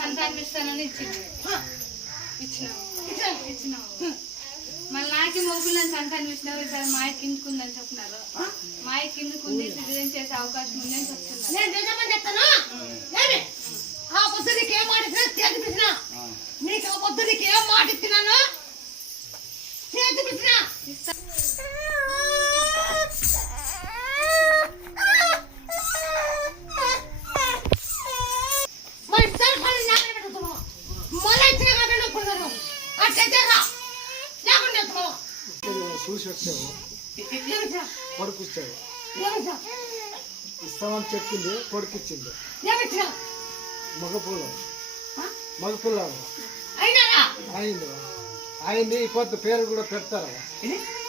సంతానం ఇస్తానని ఇచ్చినావు మళ్ళీ నాకి మొగ్గులను సంతానం ఇచ్చినావు. ఈసారి మాయ కిందుకుందని చెప్తున్నారు. మాయ కిందుకుంది సిద్ధం చేసే అవకాశం ఉందని చెప్తున్నారు. ఆ పొద్దునికి ఏం మాట చేతిపించిన నీకు ఆ పొద్దునికి ఏం మాట ఇచ్చినాను చేతిపించిన చూసి వచ్చావు కొడుకు ఇచ్చావు ఇస్తామని చెప్పింది కొడుకు ఇచ్చింది మగపిల్ల అయింది ఆయన్ని ఇప్పటి పేరు కూడా పెడతారా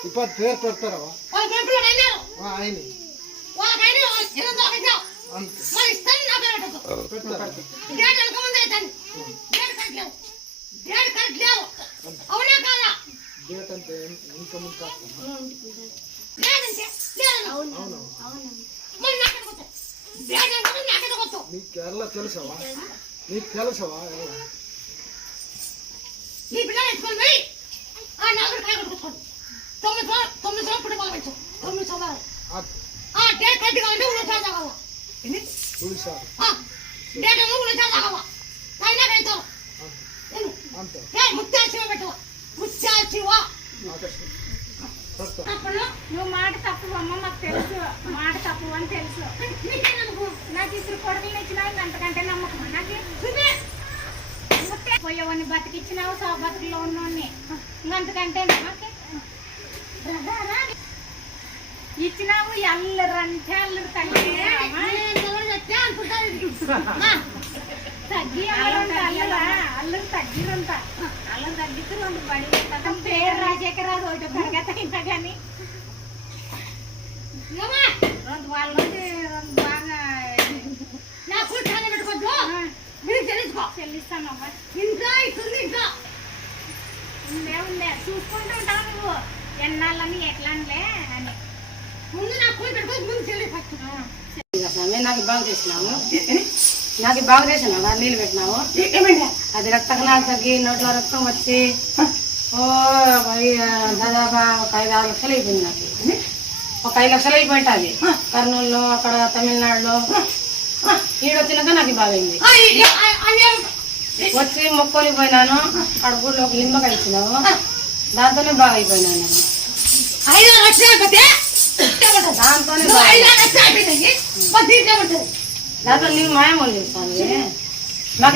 ఇప్పటి పేరు పెడతారా ఆయన డేట్ అంటే ఇంకా ముందు నీకు కేరళ తెలుసావా నీకు తెలుసావా నీ పిల్లలు ఎత్తుకొని పోయి ఆ నాగరు కాయ కొట్టుకోండి 9 సంవత్సరాలు బాగా 9 సంవత్సరాలు ఆ డేట్ కట్టి కావాలంటే ఊళ్ళో చదవగలవా డేట్ ఊళ్ళో చదవగలవా అయినా కైతావు అంతే ముత్యాశివ పెట్టవా ముత్యాశివ నువ్వు మాట తప్పు అమ్మ మాకు తెలుసు మాట తప్పు అని తెలుసు. నాకు ఇద్దరు కొడుకులు ఇచ్చినావు అంతకంటే నమ్మకం నాకు పోయేవాడిని బతికిచ్చినావు బతుకులో ఉన్నోడిని ఇంకంతకంటే నాకే ఇచ్చినావు అల్లరు అంటే అల్లరు తగ్గి అల్లరు తగ్గిరంత అల్లరు తగ్గితే రెండు బడి పేరు రాజశేఖర రాజు ఒకటి పెరగత ఇంకా కానీ రెండు వాళ్ళ నుంచి రెండు బాగా నాకు పెట్టుకోద్దు మీరు చెల్లిస్తాను అమ్మా. ఇంకా ఇస్తుంది ఇంకా ఉండే చూసుకుంటూ ఉంటావు నువ్వు ఎన్నాళ్ళని ఎట్లాంటిలే అని ముందు నాకు పెట్టుకోవద్దు ముందు చెల్లి నాకు బాగు చేసినాము నీళ్ళు పెట్టినావు అది రక్త కణాలు తగ్గి నోట్లో రక్తం వచ్చి దాదాపు ఒక 5-6 లక్షలు అయిపోయింది నాకు. ఒక 5 లక్షలు అయిపోయింది కర్నూలులో అక్కడ తమిళనాడులో. ఈడొచ్చినాక నాకు బాగైంది. వచ్చి మొక్కలు పోయినాను అక్కడ గుడిలో ఒక లింబకాయ ఇచ్చినావు దాంతోనే బాగా అయిపోయినాను నేను. దాంతోనే దాంట్లో నీవు మాయమూలు చేస్తాను మాకు